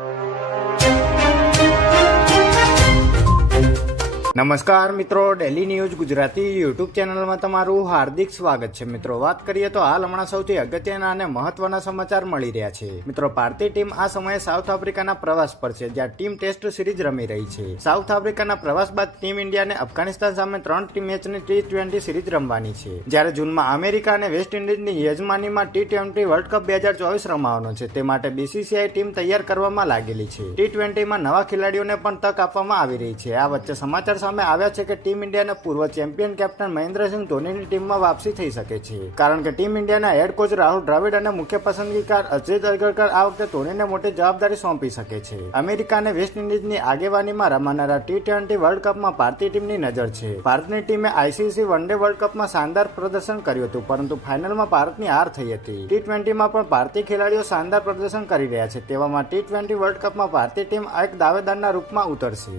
you. નમસ્કાર મિત્રો daily news Gujarati YouTube ચેનલમાં તમારું હાર્દિક સ્વાગત છે. મિત્રો, વાત કરીએ તો હાલ હમણાં સૌથી અગત્યના અને મહત્વના સમાચાર મળી રહ્યા છે. મિત્રો, ભારતીય ટીમ આ સમયે સાઉથ આફ્રિકાના પ્રવાસ પર છે, જ્યાં ટીમ ટેસ્ટ સિરીઝ રમી રહી છે. સાઉથ આફ્રિકાના પ્રવાસ બાદ ટીમ ઇન્ડિયાને અફઘાનિસ્તાન સામે ત્રણ ટીમ મેચની ટી ટ્વેન્ટી સિરીઝ રમવાની છે. જ્યારે જૂનમાં અમેરિકા અને વેસ્ટ ઇન્ડિઝની યજમાનીમાં ટી ટ્વેન્ટી વર્લ્ડ કપ બે હજાર ચોવીસ રમાવાનો છે. તે માટે બીસીસીઆઈ ટીમ તૈયાર કરવામાં લાગેલી છે. ટી ટ્વેન્ટીમાં નવા ખેલાડીઓને પણ તક આપવામાં આવી રહી છે. આ વચ્ચે સમાચાર સામે આવ્યા છે કે ટીમ ઇન્ડિયાના પૂર્વ ચેમ્પિયન કેપ્ટન મહેન્દ્રસિંહ ધોનીની ટીમમાં વાપસી થઈ શકે છે. કારણ કે ટીમ ઇન્ડિયાના હેડ કોચ રાહુલ દ્રવિડ અને મુખ્ય પસંદગીકાર અજિત દરગરકર આ વખતે ધોનીને મોટી જવાબદારી સોંપી શકે છે. અમેરિકા અને વેસ્ટ ઇન્ડિઝની આગેવાનીમાં રમાનારા ટી ટ્વેન્ટી વર્લ્ડ કપમાં ભારતીય ટીમની નજર છે. ભારતની ટીમે આઈસીસી વન ડે વર્લ્ડ કપમાં શાનદાર પ્રદર્શન કર્યું હતું, પરંતુ ફાઇનલમાં ભારતની હાર થઈ હતી. ટી ટ્વેન્ટીમાં પણ ભારતીય ખેલાડીઓ શાનદાર પ્રદર્શન કરી રહ્યા છે, તેવામાં ટી ટ્વેન્ટી વર્લ્ડ કપમાં ભારતીય ટીમ એક દાવેદારના રૂપમાં ઉતરશે.